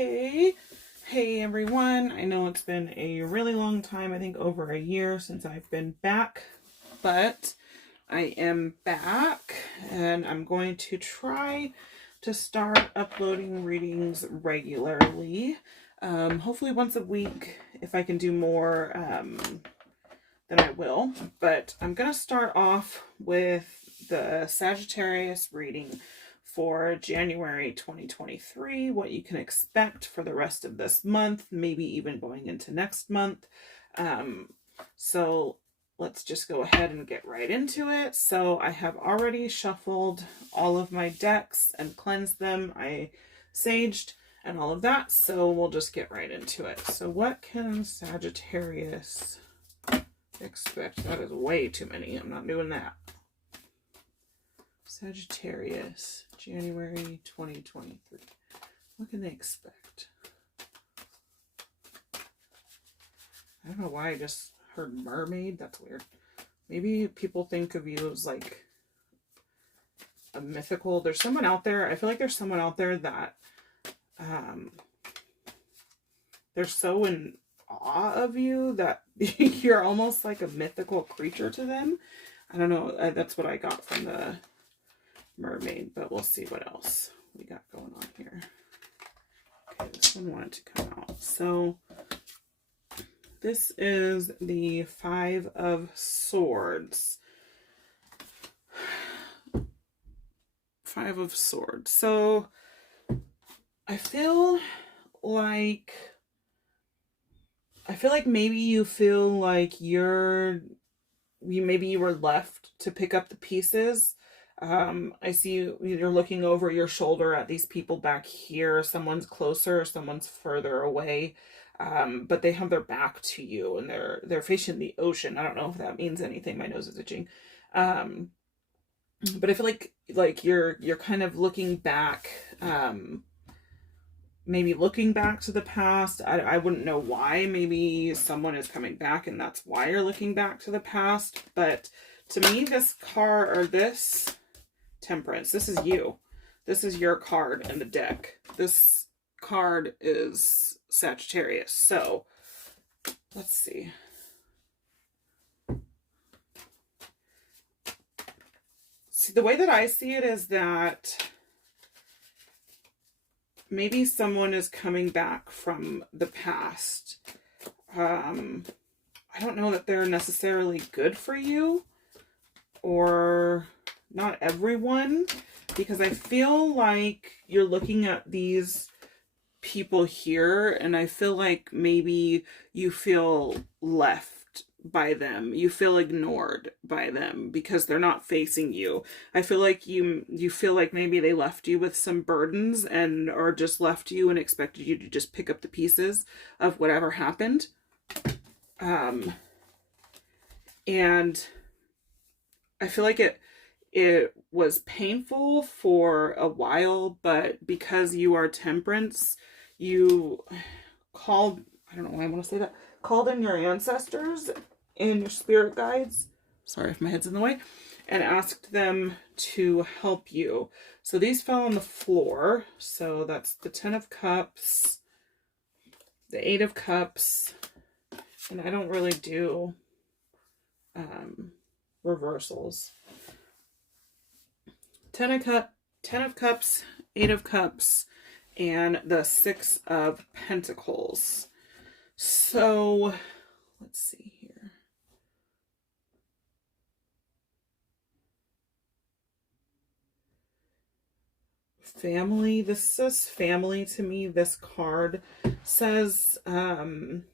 Okay. Hey everyone. I know it's been a really long time, I think over a year since I've been back, but I am back and I'm going to try to start uploading readings regularly. Hopefully once a week. If I can do more, then I will. But I'm going to start off with the Sagittarius reading for January 2023, what you can expect for the rest of this month, maybe even going into next month. So let's just go ahead and get right into it. So I have already shuffled all of my decks and cleansed them. I saged and all of that. So we'll just get right into it. So what can Sagittarius expect? That is way too many. I'm not doing that. Sagittarius, January 2023. What can they expect? I don't know why I just heard mermaid. That's weird. Maybe people think of you as like a mythical. There's someone out there. I feel like there's someone out there that they're so in awe of you that you're almost like a mythical creature to them. I don't know. That's what I got from the mermaid, but we'll see what else we got going on here. Okay, this one wanted to come out. So this is the Five of Swords. Five of Swords. So I feel like maybe you feel like maybe you were left to pick up the pieces. I see you're looking over your shoulder at these people back here. Someone's closer, someone's further away, but they have their back to you and they're facing the ocean. I don't know if that means anything. My nose is itching. But I feel like you're kind of looking back, maybe looking back to the past. I wouldn't know why. Maybe someone is coming back and that's why you're looking back to the past. But to me, this card, or this Temperance, this is you. This is your card in the deck. This card is Sagittarius. So let's see. See, the way that I see it is that maybe someone is coming back from the past. I don't know that they're necessarily good for you, or not everyone, because I feel like you're looking at these people here and I feel like maybe you feel left by them. You feel ignored by them because they're not facing you. I feel like you feel like maybe they left you with some burdens or just left you and expected you to just pick up the pieces of whatever happened. And I feel like it was painful for a while, but because you are Temperance, you called, I don't know why I want to say that, called in your ancestors and your spirit guides, sorry if my head's in the way, and asked them to help you. So these fell on the floor. So that's the 10 of Cups, the 8 of Cups, and I don't really do reversals. 10 of Cups, 8 of Cups, and the 6 of Pentacles. So let's see here. Family. This says family to me. This card says either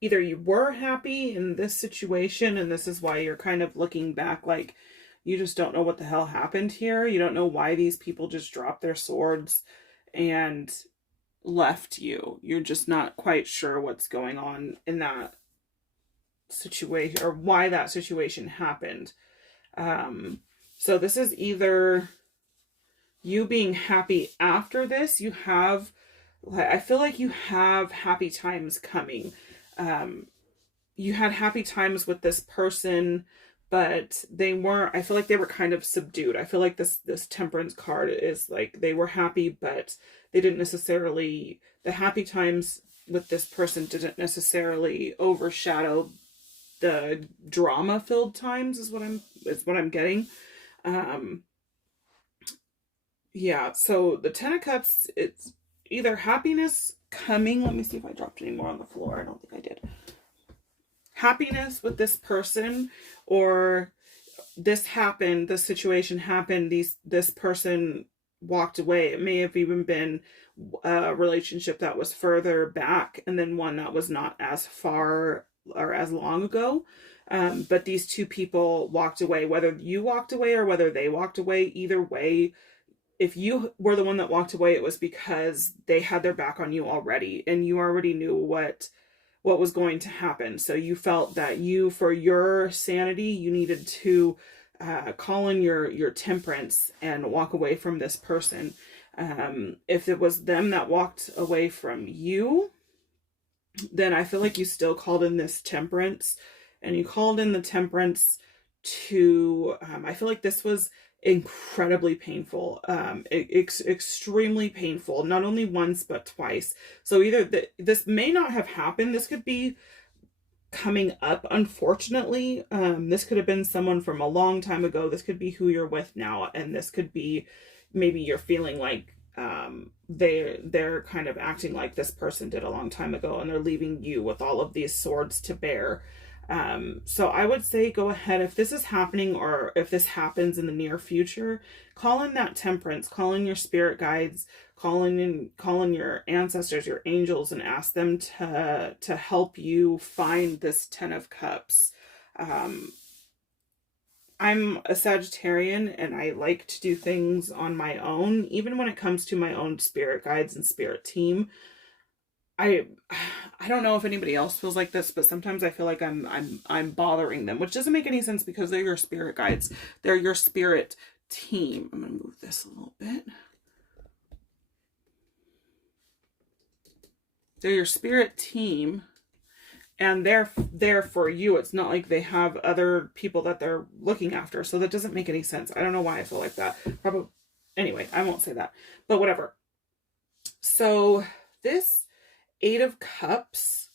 you were happy in this situation and this is why you're kind of looking back like you just don't know what the hell happened here. You don't know why these people just dropped their swords and left you. You're just not quite sure what's going on in that situation or why that situation happened. So this is either you being happy after this. I feel like you have happy times coming. You had happy times with this person but they weren't, I feel like they were kind of subdued. I feel like this Temperance card is like they were happy, but they didn't necessarily, the happy times with this person didn't necessarily overshadow the drama filled times is what I'm getting. Yeah, so the Ten of Cups, it's either happiness coming, let me see if I dropped any more on the floor. I don't think I did. Happiness with this person, or this happened, this situation happened, this person walked away. It may have even been a relationship that was further back, and then one that was not as far or as long ago. But these two people walked away, whether you walked away or whether they walked away, either way, if you were the one that walked away, it was because they had their back on you already, and you already knew what was going to happen. So you felt that you, for your sanity, you needed to call in your temperance and walk away from this person. If it was them that walked away from you, then I feel like you still called in this temperance, and you called in the temperance to, I feel like this was incredibly painful, extremely painful, not only once but twice. So either this may not have happened, this could be coming up, unfortunately. This could have been someone from a long time ago, this could be who you're with now, and this could be maybe you're feeling like they're kind of acting like this person did a long time ago, and they're leaving you with all of these swords to bear. So I would say go ahead, if this is happening, or if this happens in the near future, call in that temperance, call in your spirit guides, call in your ancestors, your angels, and ask them to help you find this Ten of Cups. I'm a Sagittarian, and I like to do things on my own, even when it comes to my own spirit guides and spirit team. I don't know if anybody else feels like this, but sometimes I feel like I'm bothering them, which doesn't make any sense because they're your spirit guides. They're your spirit team. I'm going to move this a little bit. They're your spirit team, and they're there for you. It's not like they have other people that they're looking after. So that doesn't make any sense. I don't know why I feel like that. Probably. Anyway, I won't say that, but whatever. So this Eight of Cups,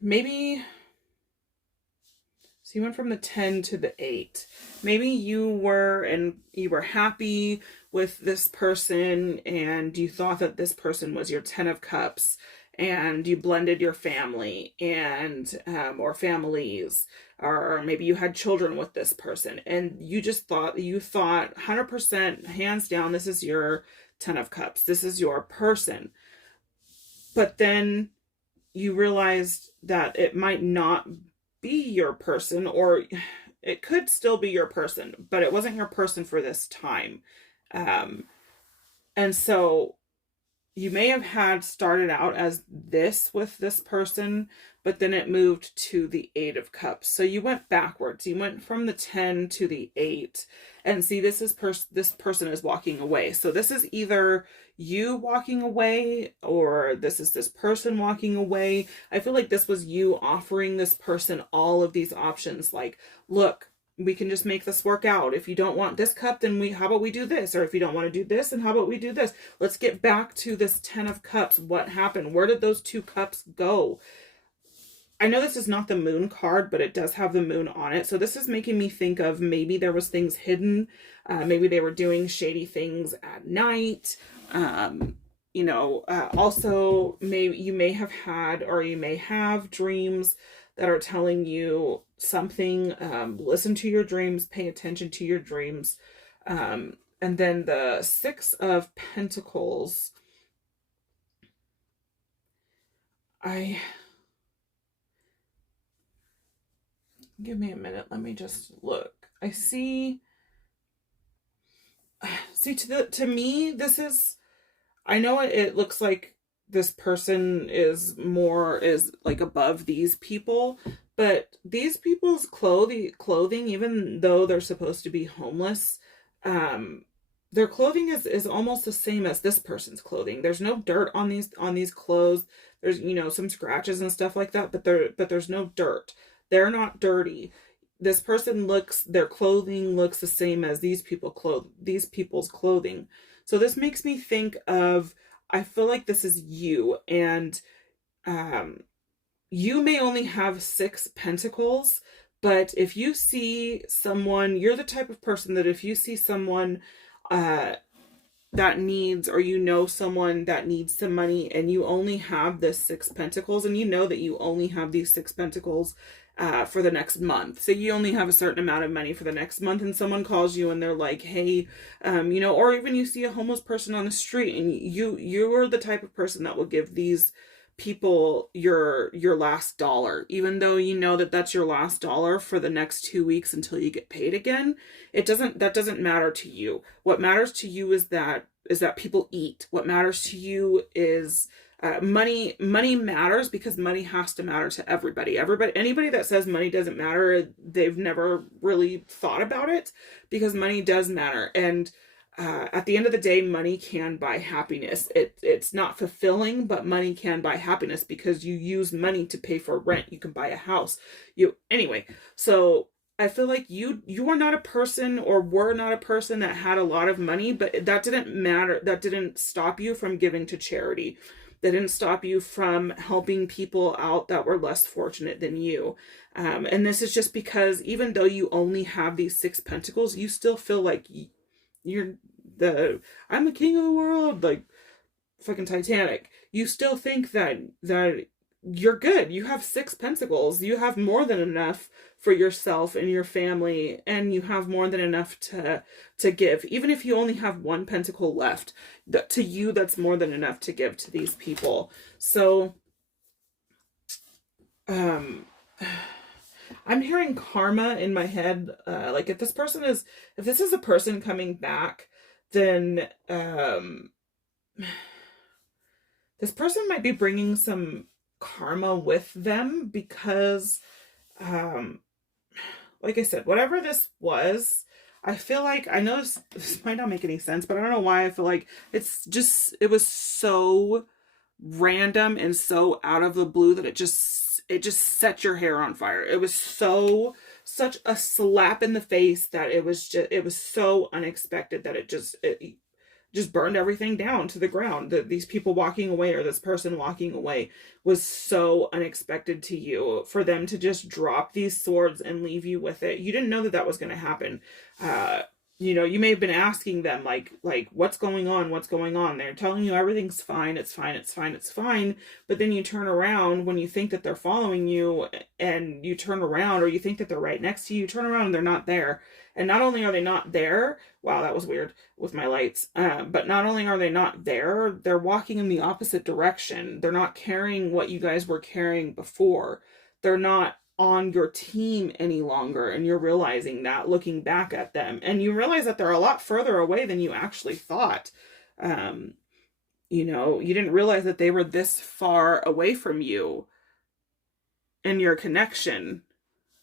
maybe, so you went from the 10 to the 8. Maybe you were happy with this person, and you thought that this person was your 10 of Cups, and you blended your family and or families, or maybe you had children with this person, and you thought 100% hands down, this is your 10 of Cups, this is your person. But then you realized that it might not be your person, or it could still be your person, but it wasn't your person for this time. And so you may have had started out as this with this person, but then it moved to the 8 of Cups. So you went backwards. You went from the 10 to the 8. And see, this person is walking away. So this is either you walking away, or this is this person walking away. I feel like this was you offering this person all of these options. Like, look, we can just make this work out. If you don't want this cup, then how about we do this? Or if you don't want to do this, then how about we do this? Let's get back to this 10 of Cups. What happened? Where did those 2 cups go? I know this is not the moon card, but it does have the moon on it. So this is making me think of maybe there was things hidden. Maybe they were doing shady things at night. Also, you may have had, or you may have dreams that are telling you something. Listen to your dreams, pay attention to your dreams. And then the 6 of Pentacles. Give me a minute. Let me just look. I see to me, this is, I know it looks like this person is like above these people, but these people's clothing, even though they're supposed to be homeless, their clothing is almost the same as this person's clothing. There's no dirt on these clothes. There's, some scratches and stuff like that, but there's no dirt. They're not dirty. this person their clothing looks the same as these people's clothing. So this makes me think of, I feel like this is you, and you may only have 6 pentacles, but if you see someone, you're the type of person that if you see someone that needs, or you know someone that needs some money, and you only have this 6 pentacles, and you know that you only have these 6 pentacles for the next month. So you only have a certain amount of money for the next month, and someone calls you and they're like, hey, you know, or even you see a homeless person on the street, and you're the type of person that will give these people your last dollar, even though you know that that's your last dollar for the next 2 weeks until you get paid again. That doesn't matter to you. What matters to you is that people eat. What matters to you is money matters, because money has to matter to everybody. Anybody that says money doesn't matter, they've never really thought about it, because money does matter. And at the end of the day, money can buy happiness. It's not fulfilling, but money can buy happiness, because you use money to pay for rent. You can buy a house. Anyway, so I feel like you are not a person, or were not a person that had a lot of money, but that didn't matter. That didn't stop you from giving to charity. That didn't stop you from helping people out that were less fortunate than you. And this is just because even though you only have these 6 pentacles, you still feel like I'm the king of the world, like fucking Titanic. You still think that you're good. You have 6 pentacles. You have more than enough for yourself and your family, and you have more than enough to give. Even if you only have 1 pentacle left, to you, that's more than enough to give to these people. So, I'm hearing karma in my head. Like if this is a person coming back, then this person might be bringing some karma with them, because like I said, whatever this was, I feel like, I know this might not make any sense, but I don't know why I feel like it was so random and so out of the blue that it just set your hair on fire. It was such a slap in the face that it was so unexpected that it just burned everything down to the ground. That these people walking away, or this person walking away, was so unexpected to you. For them to just drop these swords and leave you with it, you didn't know that was going to happen. You know, you may have been asking them like what's going on. They're telling you everything's fine, it's fine. But then you turn around when you think that they're following you, and you turn around, or you think that they're right next to you, turn around and they're not there. And not only are they not there, wow, that was weird with my lights. But not only are they not there, they're walking in the opposite direction. They're not carrying what you guys were carrying before. They're not on your team any longer, and you're realizing that looking back at them, and you realize that they're a lot further away than you actually thought. You know, you didn't realize that they were this far away from you in your connection.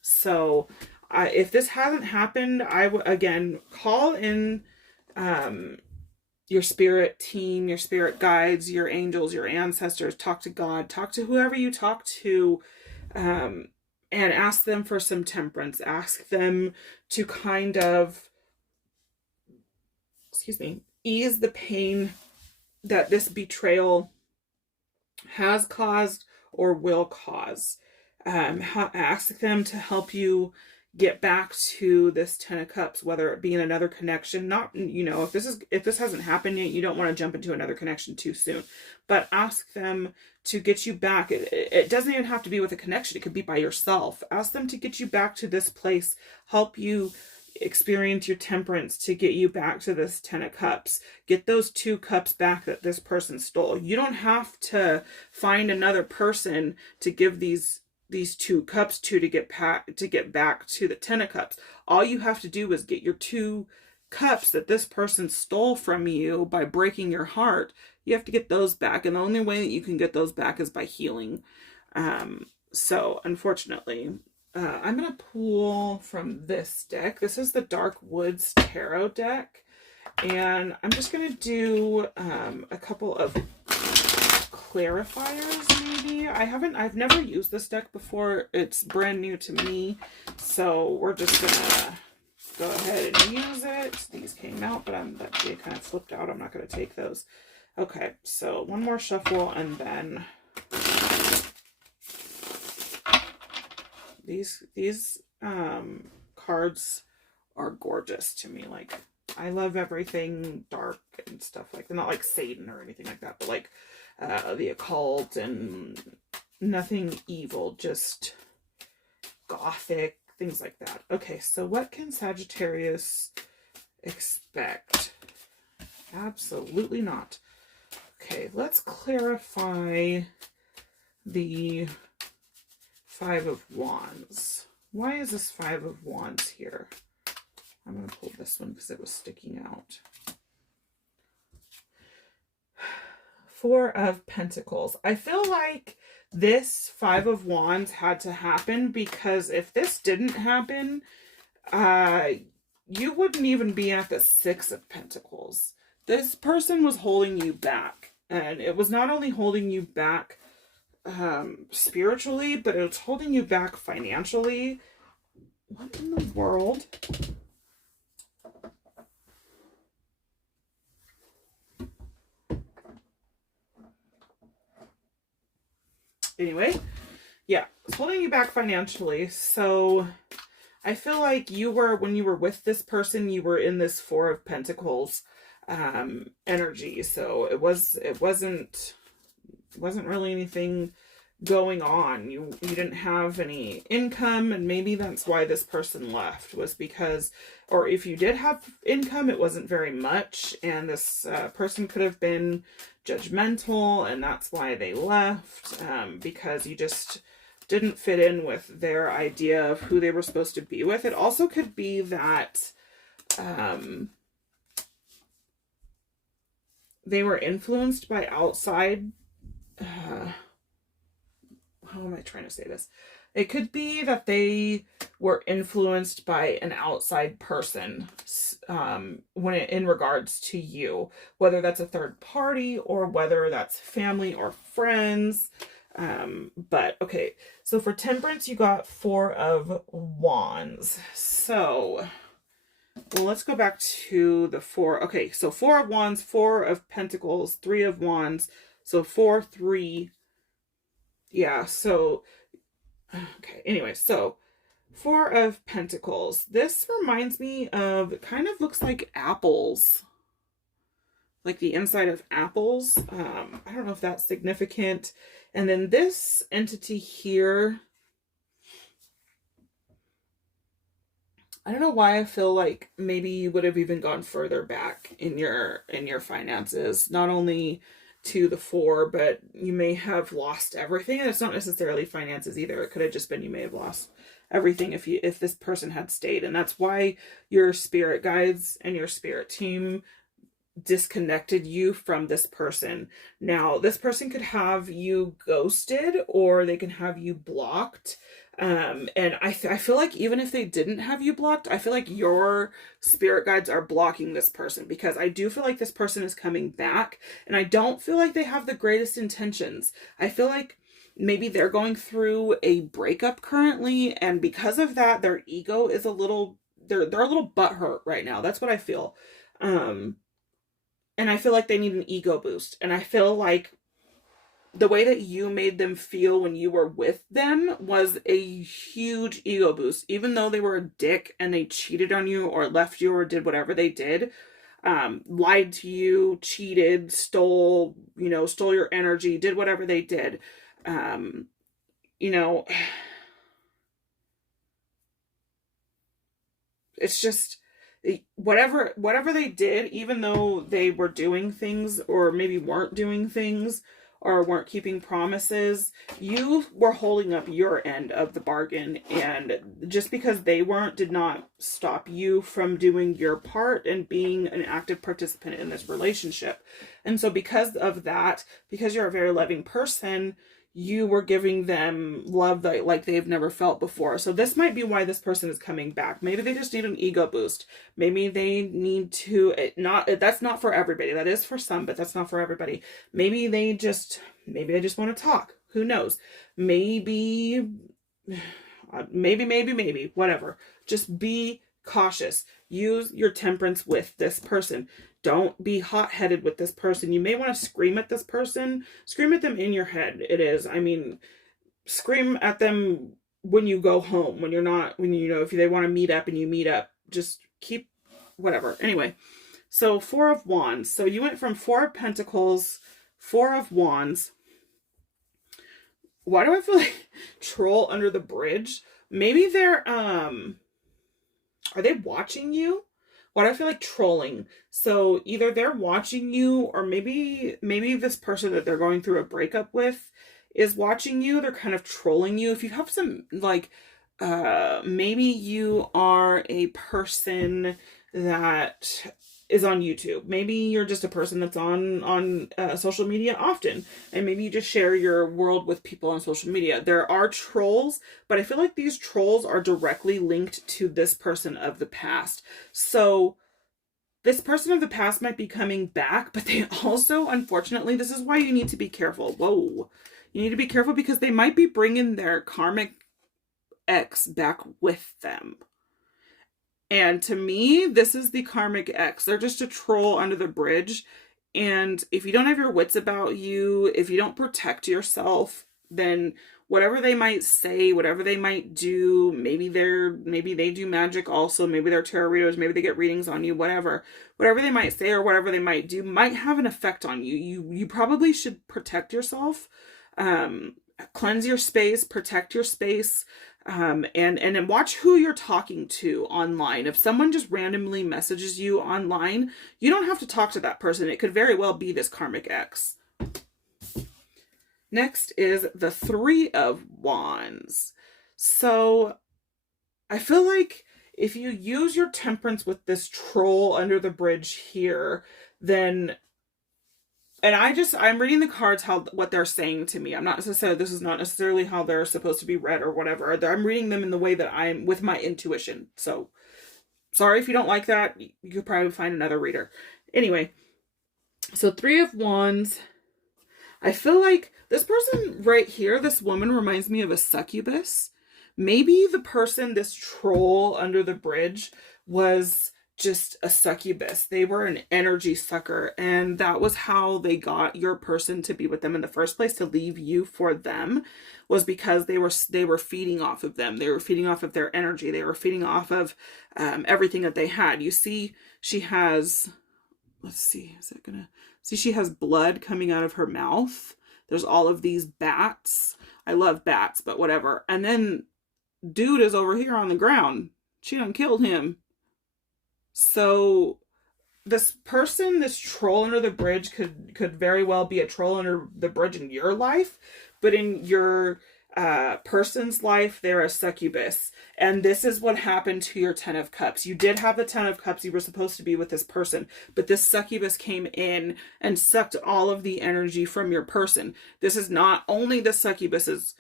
So if this hasn't happened, I would again call in your spirit team, your spirit guides, your angels, your ancestors. Talk to God, talk to whoever you talk to, and ask them for some temperance. Ask them to kind of, ease the pain that this betrayal has caused or will cause. Ask them to help you get back to this 10 of Cups, whether it be in another connection. Not, you know, if this hasn't happened yet, you don't want to jump into another connection too soon, but ask them to get you back. It doesn't even have to be with a connection. It could be by yourself. Ask them to get you back to this place, help you experience your temperance, to get you back to this 10 of Cups. Get those 2 cups back that this person stole. You don't have to find another person to give these 2 cups to get back to the 10 of Cups. All you have to do is get your 2 cups that this person stole from you by breaking your heart. You have to get those back, and the only way that you can get those back is by healing. So unfortunately, I'm gonna pull from this deck. This is the Dark Woods Tarot deck, and I'm just gonna do a couple of clarifiers, maybe. I've never used this deck before. It's brand new to me. So we're just gonna go ahead and use it. These came out, but they kind of flipped out. I'm not gonna take those. Okay, so one more shuffle, and then these cards are gorgeous to me. Like, I love everything dark and stuff like that. Not like Satan or anything like that, but like the occult and nothing evil, just gothic, things like that. Okay, so what can Sagittarius expect? Absolutely not. Okay, let's clarify the Five of Wands. Why is this Five of Wands here? I'm going to pull this one because it was sticking out. Four of Pentacles. I feel like this Five of Wands had to happen, because if this didn't happen, you wouldn't even be at the Six of Pentacles. This person was holding you back, and it was not only holding you back spiritually, but it was holding you back financially. What in the world? Anyway, yeah, it's holding you back financially. So I feel like when you were with this person, you were in this Four of Pentacles energy. So it wasn't really anything going on. You didn't have any income, and maybe that's why this person left, was because, or if you did have income, it wasn't very much, and this person could have been judgmental, and that's why they left, because you just didn't fit in with their idea of who they were supposed to be with. It also could be that they were influenced by outside how am I trying to say this? It could be that they were influenced by an outside person in regards to you, whether that's a third party or whether that's family or friends. But okay, so for Temperance, you got Four of Wands. So, well, let's go back to the four. Okay, so Four of Wands, Four of Pentacles, Three of Wands. So 4, 3. Yeah, so, okay, anyway, so Four of Pentacles. This reminds me of, it kind of looks like apples, like the inside of apples. I don't know if that's significant. And then this entity here, I don't know why I feel like maybe you would have even gone further back in your finances, not only to the four, but you may have lost everything. And it's not necessarily finances either. It could have just been you may have lost everything if this person had stayed. And that's why your spirit guides and your spirit team disconnected you from this person. Now, this person could have you ghosted, or they can have you blocked. And I feel like even if they didn't have you blocked, I feel like your spirit guides are blocking this person, because I do feel like this person is coming back, and I don't feel like they have the greatest intentions. I feel like maybe they're going through a breakup currently, and because of that, their ego is a little, they're a little butthurt right now. That's what I feel. And I feel like they need an ego boost. And I feel like the way that you made them feel when you were with them was a huge ego boost. Even though they were a dick and they cheated on you or left you or did whatever they did, lied to you, cheated, stole your energy, did whatever they did. It's just, whatever they did, even though they were doing things or maybe weren't doing things or weren't keeping promises, you were holding up your end of the bargain. And just because they weren't did not stop you from doing your part and being an active participant in this relationship. And so because of that, because you're a very loving person, you were giving them love that like they've never felt before. So this might be why this person is coming back. Maybe they just need an ego boost. Maybe they need to that's not for everybody. That is for some, but that's not for everybody. Maybe they just want to talk. Who knows? Maybe whatever. Just be cautious. Use your temperance with this person. Don't be hot-headed with this person. You may want to scream at this person. Scream at them in your head. It is. I mean, scream at them when you go home. When you're not, when you know, if they want to meet up and you meet up, just keep whatever. Anyway, so 4 of Wands. So you went from 4 of Pentacles, 4 of Wands. Why do I feel like troll under the bridge? Maybe they're, are they watching you? Why do I feel like trolling? So either they're watching you, or maybe this person that they're going through a breakup with is watching you. They're kind of trolling you. If you have some, like, maybe you are a person that is on YouTube. Maybe you're just a person that's on social media often, and maybe you just share your world with people on social media. There are trolls, but I feel like these trolls are directly linked to this person of the past. So this person of the past might be coming back, but they also, unfortunately, this is why you need to be careful. Whoa. You need to be careful because they might be bringing their karmic ex back with them. And to me, this is the karmic ex. They're just a troll under the bridge. And if you don't have your wits about you, if you don't protect yourself, then whatever they might say, whatever they might do, maybe they do magic also, maybe they're tarot readers, maybe they get readings on you, whatever they might say or whatever they might do might have an effect on you. You probably should protect yourself, cleanse your space, protect your space. And watch who you're talking to online. If someone just randomly messages you online, you don't have to talk to that person. It could very well be this karmic ex. Next is the 3 of Wands. So I feel like if you use your temperance with this troll under the bridge here, then, and I'm reading the cards, what they're saying to me. This is not necessarily how they're supposed to be read or whatever. I'm reading them in the way that I'm with my intuition. So sorry if you don't like that. You could probably find another reader. Anyway, so 3 of Wands. I feel like this person right here, this woman, reminds me of a succubus. Maybe the person, this troll under the bridge, was just a succubus. They were an energy sucker, and that was how they got your person to be with them in the first place, to leave you for them, was because they were feeding off of them. They were feeding off of their energy. They were feeding off of everything that they had. You see, she has, she has blood coming out of her mouth. There's all of these bats. I love bats, but whatever. And then dude is over here on the ground. She done killed him. So this person, this troll under the bridge could very well be a troll under the bridge in your life, but in your person's life, they're a succubus. And this is what happened to your 10 of Cups. You did have the 10 of Cups. You were supposed to be with this person, but this succubus came in and sucked all of the energy from your person. This is not only the succubus's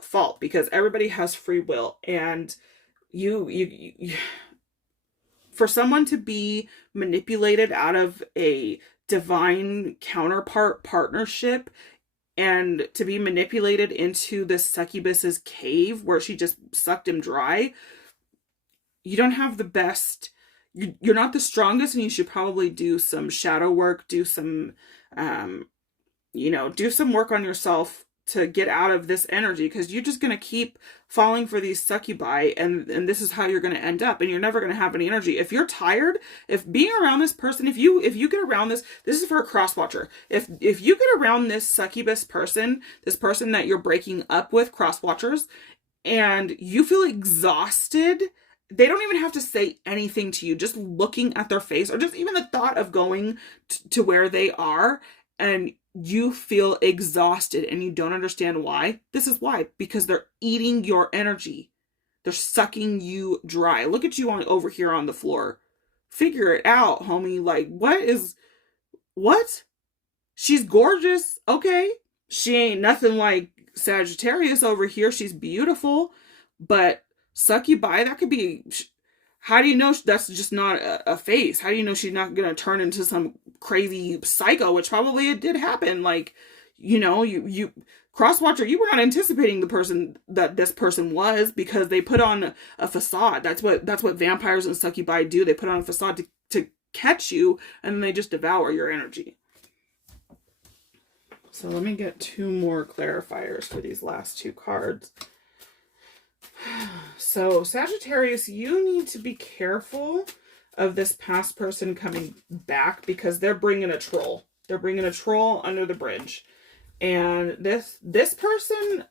fault, because everybody has free will, and you for someone to be manipulated out of a divine counterpart partnership and to be manipulated into this succubus's cave where she just sucked him dry, you don't have the best, you're not the strongest, and you should probably do some shadow work, do some do some work on yourself to get out of this energy, because you're just going to keep falling for these succubi, and this is how you're going to end up, and you're never going to have any energy. If you're tired, if being around this person, if you get around this is for a cross watcher. If you get around this succubus person, this person that you're breaking up with, cross watchers, and you feel exhausted, they don't even have to say anything to you. Just looking at their face, or just even the thought of going to where they are, and you feel exhausted and you don't understand why. This is why, because they're eating your energy. They're sucking you dry. Look at you over here on the floor. Figure it out, homie. Like, what? She's gorgeous. Okay. She ain't nothing like Sagittarius over here. She's beautiful, but succubi, that could be. How do you know that's just not a phase? How do you know she's not gonna turn into some crazy psycho? Which probably it did happen. Like, you Crosswatcher, you were not anticipating the person that this person was, because they put on a facade. That's what vampires and succubi do. They put on a facade to catch you, and then they just devour your energy. So let me get 2 more clarifiers for these last 2 cards. So Sagittarius, you need to be careful of this past person coming back, because they're bringing a troll. They're bringing a troll under the bridge. And this person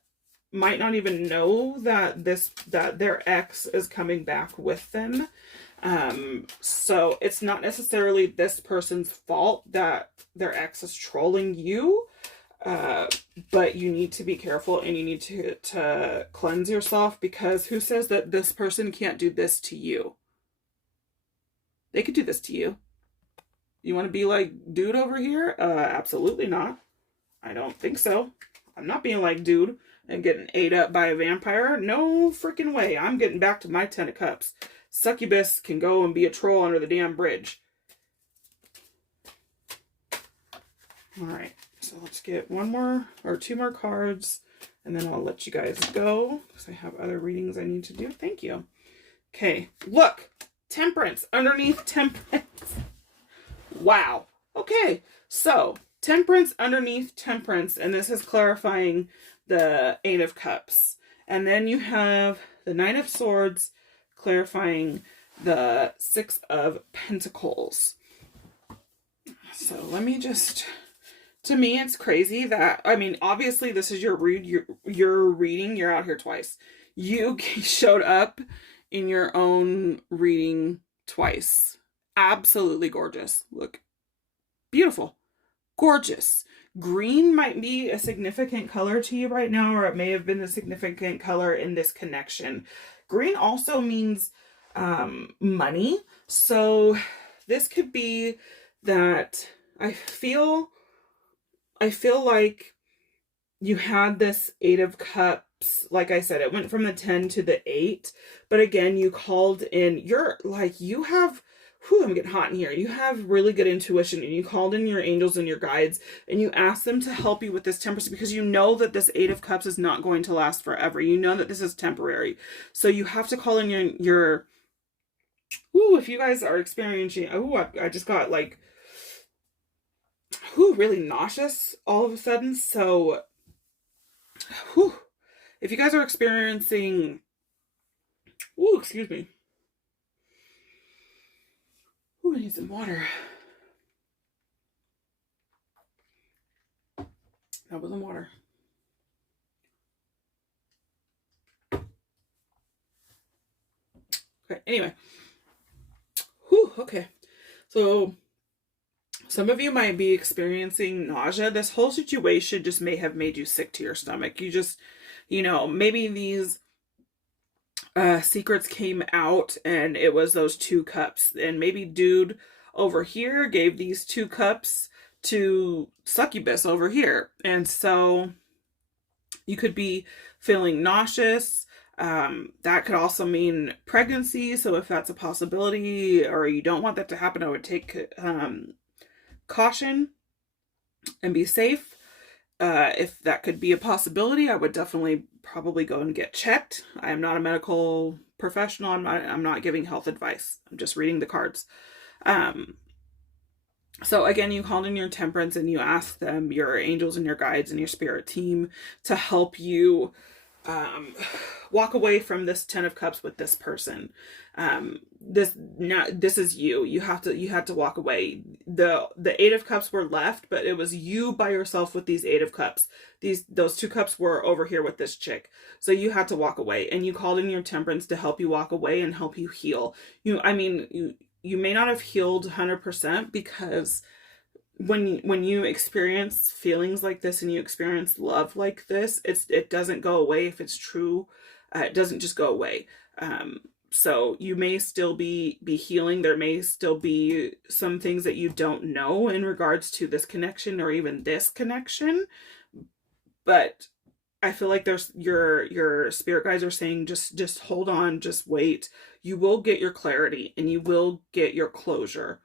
might not even know that their ex is coming back with them. So it's not necessarily this person's fault that their ex is trolling you. But you need to be careful, and you need to cleanse yourself, because who says that this person can't do this to you? They could do this to you. You want to be like dude over here? Absolutely not. I don't think so. I'm not being like dude and getting ate up by a vampire. No freaking way. I'm getting back to my 10 of cups. Succubus can go and be a troll under the damn bridge. All right. So let's get 1 more or 2 more cards, and then I'll let you guys go, because I have other readings I need to do. Thank you. Okay, look. Temperance. Underneath Temperance. Wow. Okay, so Temperance underneath Temperance, and this is clarifying the 8 of Cups. And then you have the 9 of Swords clarifying the 6 of Pentacles. So let me just... To me, it's crazy that, I mean, obviously this is your reading. You're out here twice. You showed up in your own reading twice. Absolutely gorgeous. Look, beautiful, gorgeous. Green might be a significant color to you right now, or it may have been a significant color in this connection. Green also means money. So this could be that I feel like you had this 8 of Cups. Like I said, it went from the 10 to the 8. But again, you called in, you have, I'm getting hot in here. You have really good intuition, and you called in your angels and your guides, and you asked them to help you with this temperance, because you know that this 8 of Cups is not going to last forever. You know that this is temporary. So you have to call in your if you guys are experiencing, I just got like, really nauseous all of a sudden. So, if you guys are experiencing, excuse me. I need some water. That wasn't water. Okay, anyway. Okay. So, some of you might be experiencing nausea. This whole situation just may have made you sick to your stomach. You just, maybe these secrets came out, and it was those 2 cups. And maybe dude over here gave these 2 cups to succubus over here. And so you could be feeling nauseous. That could also mean pregnancy. So if that's a possibility, or you don't want that to happen, I would take caution and be safe. If that could be a possibility, I would definitely probably go and get checked. I am not a medical professional. I'm not giving health advice. I'm just reading the cards. So again, you called in your temperance, and you asked them, your angels and your guides and your spirit team, to help you walk away from this 10 of Cups with this person. This is you. You had to walk away. The 8 of Cups were left, but it was you by yourself with these 8 of Cups. Those 2 cups were over here with this chick. So you had to walk away, and you called in your temperance to help you walk away and help you heal. You may not have healed 100%, because when you experience feelings like this, and you experience love like this, it doesn't go away. If it's true, it doesn't just go away. So you may still be healing. There may still be some things that you don't know in regards to this connection, or even this connection. but I feel like there's your spirit guides are saying just hold on, just wait. You will get your clarity and you will get your closure.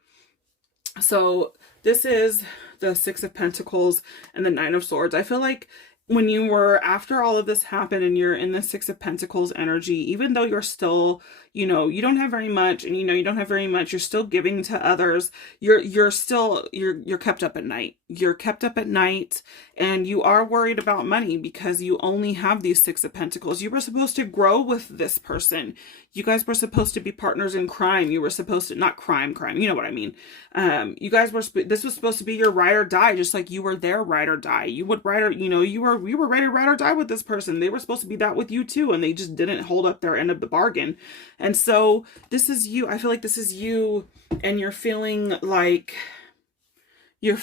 So this is the Six of Pentacles and the Nine of Swords. I feel like when you were, after all of this happened and you're in the Six of Pentacles energy, even though you're still, you know, you don't have very much, and you know you don't have very much, you're still giving to others, you're still, you're kept up at night. You're kept up at night, and you are worried about money because you only have these Six of Pentacles. You were supposed to grow with this person. You guys were supposed to be partners in crime. You were supposed to, not crime, you know what I mean. You guys were, this was supposed to be your ride or die, just like you were their ride or die. You would ride or, you know, we were ready to ride or die with this person. They were supposed to be that with you too, and they just didn't hold up their end of the bargain. And so this is you. I feel like this is you, and you're feeling like you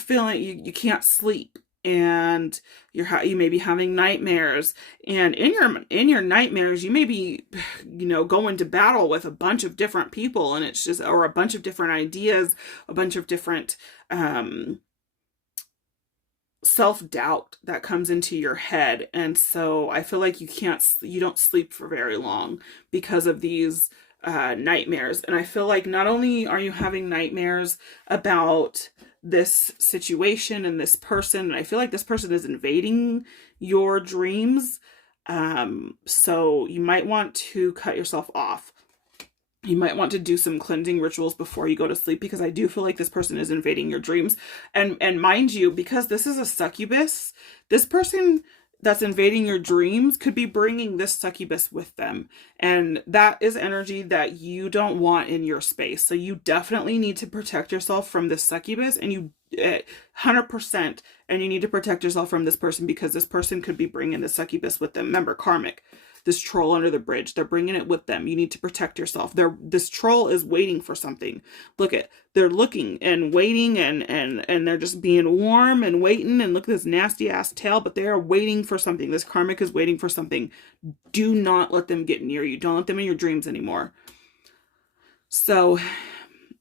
can't sleep, and you may be having nightmares, and in your nightmares you may be, you know, going to battle with a bunch of different people, and it's just, or a bunch of different ideas, a bunch of different self-doubt that comes into your head. And so I feel like you don't sleep for very long because of these nightmares. And I feel like not only are you having nightmares about this situation and this person, and I feel like this person is invading your dreams. So you might want to cut yourself off. You might want to do some cleansing rituals before you go to sleep, because I do feel like this person is invading your dreams. And mind you, because this is a succubus, this person that's invading your dreams could be bringing this succubus with them. And that is energy that you don't want in your space. So you definitely need to protect yourself from this succubus, and you 100%, and you need to protect yourself from this person, because this person could be bringing the succubus with them. Remember, karmic. This troll under the bridge, they're bringing it with them. You need to protect yourself. This troll is waiting for something. They're looking and waiting, and they're just being warm and waiting, and look at this nasty ass tail, but they are waiting for something. This karmic is waiting for something. Do not let them get near you. Don't let them in your dreams anymore. So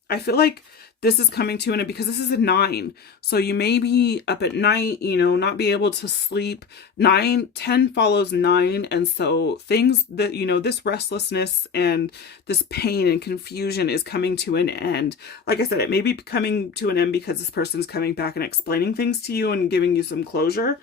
I feel like this is coming to an end because this is a 9. So you may be up at night, you know, not be able to sleep. 10 follows 9. And so things that, you know, this restlessness and this pain and confusion is coming to an end. Like I said, it may be coming to an end because this person's coming back and explaining things to you and giving you some closure.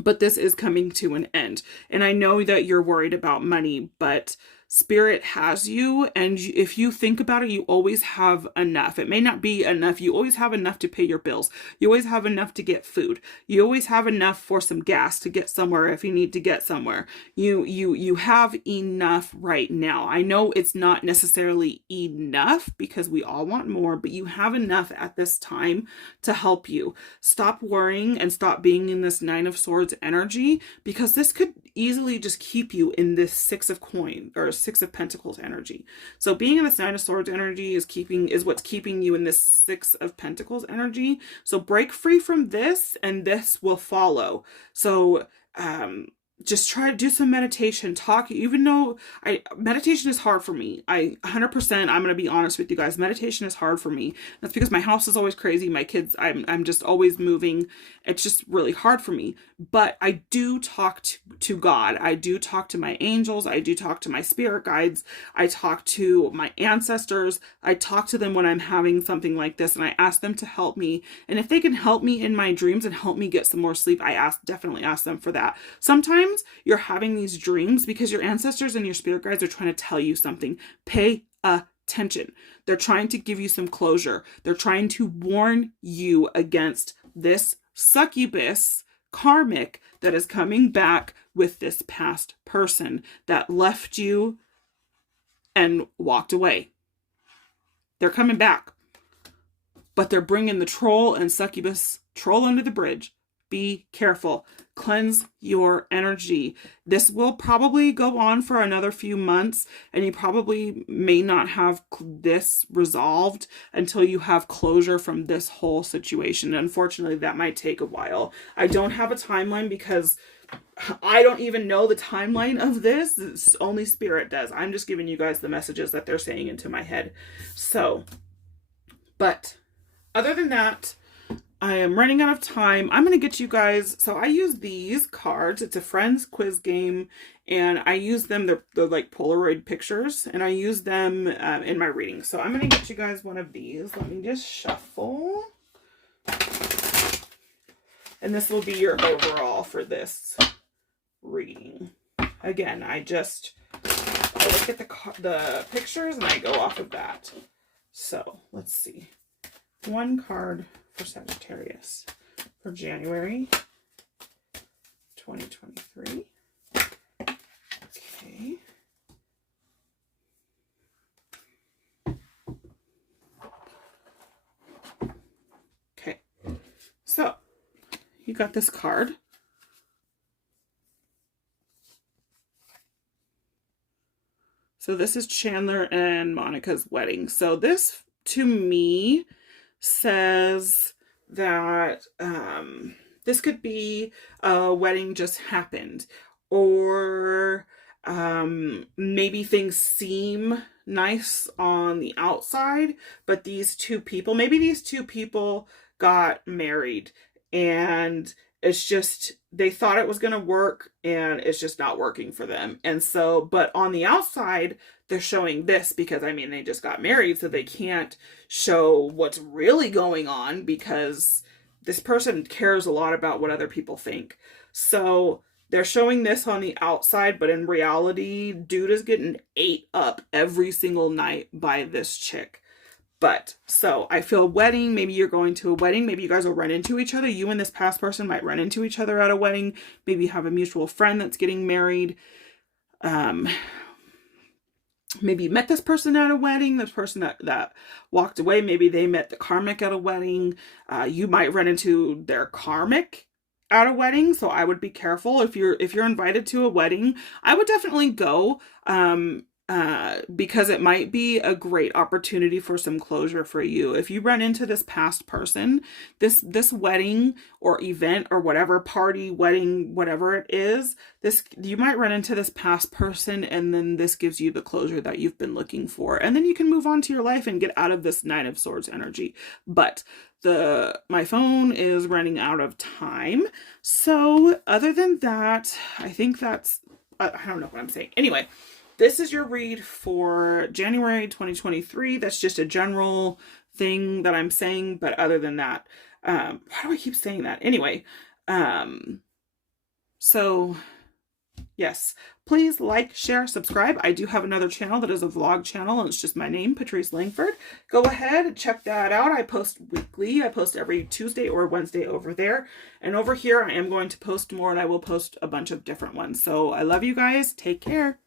But this is coming to an end. And I know that you're worried about money, but Spirit has you, and if you think about it, you always have enough. It may not be enough. You always have enough to pay your bills. You always have enough to get food. You always have enough for some gas to get somewhere if you need to get somewhere. You have enough right now. I know it's not necessarily enough because we all want more, but you have enough at this time to help you. Stop worrying and stop being in this 9 of Swords energy, because this could easily just keep you in this 6 of coins or 6 of Pentacles energy. So being in this 9 of Swords energy is what's keeping you in this 6 of Pentacles energy. So break free from this, and this will follow. So just try to do some meditation, talk, even though meditation is hard for me. 100%, I'm going to be honest with you guys. Meditation is hard for me. That's because my house is always crazy. My kids, I'm just always moving. It's just really hard for me. But I do talk to God. I do talk to my angels. I do talk to my spirit guides. I talk to my ancestors. I talk to them when I'm having something like this, and I ask them to help me. And if they can help me in my dreams and help me get some more sleep, I definitely ask them for that. Sometimes you're having these dreams because your ancestors and your spirit guides are trying to tell you something. Pay attention. They're trying to give you some closure. They're trying to warn you against this succubus karmic that is coming back with this past person that left you and walked away. They're coming back, but they're bringing the troll and succubus, troll under the bridge. Be careful. Cleanse your energy. This will probably go on for another few months, and you probably may not have this resolved until you have closure from this whole situation. Unfortunately, that might take a while. I don't have a timeline because I don't even know the timeline of this. It's only Spirit does. I'm just giving you guys the messages that they're saying into my head. So, but other than that, I am running out of time. I'm going to get you guys, so I use these cards. It's a friends quiz game, and I use them, they're like Polaroid pictures, and I use them in my reading. So I'm going to get you guys one of these. Let me just shuffle. And this will be your overall for this reading. Again, I look at the pictures and I go off of that. So let's see. One card for Sagittarius for January 2023. Okay. Okay. So you got this card. So this is Chandler and Monica's wedding. So this, to me, says that this could be a wedding just happened, or maybe things seem nice on the outside, but maybe these two people got married, and it's just, they thought it was going to work and it's just not working for them. And so, but on the outside, they're showing this because, I mean, they just got married, so they can't show what's really going on because this person cares a lot about what other people think. So they're showing this on the outside, but in reality, dude is getting ate up every single night by this chick. But so I feel wedding, maybe you're going to a wedding, maybe you guys will run into each other. You and this past person might run into each other at a wedding. Maybe you have a mutual friend that's getting married. Maybe you met this person at a wedding, this person that walked away. Maybe they met the karmic at a wedding. You might run into their karmic at a wedding. So I would be careful if you're invited to a wedding. I would definitely go. Because it might be a great opportunity for some closure for you. If you run into this past person, this wedding or event or whatever, party, wedding, whatever it is, you might run into this past person, and then this gives you the closure that you've been looking for. And then you can move on to your life and get out of this Nine of Swords energy. But my phone is running out of time. So other than that, I think that's, I don't know what I'm saying. Anyway, this is your read for January 2023. That's just a general thing that I'm saying. But other than that, why do I keep saying that? Anyway, so yes, please like, share, subscribe. I do have another channel that is a vlog channel, and it's just my name, Patrice Langford. Go ahead and check that out. I post weekly. I post every Tuesday or Wednesday over there. And over here, I am going to post more, and I will post a bunch of different ones. So I love you guys. Take care.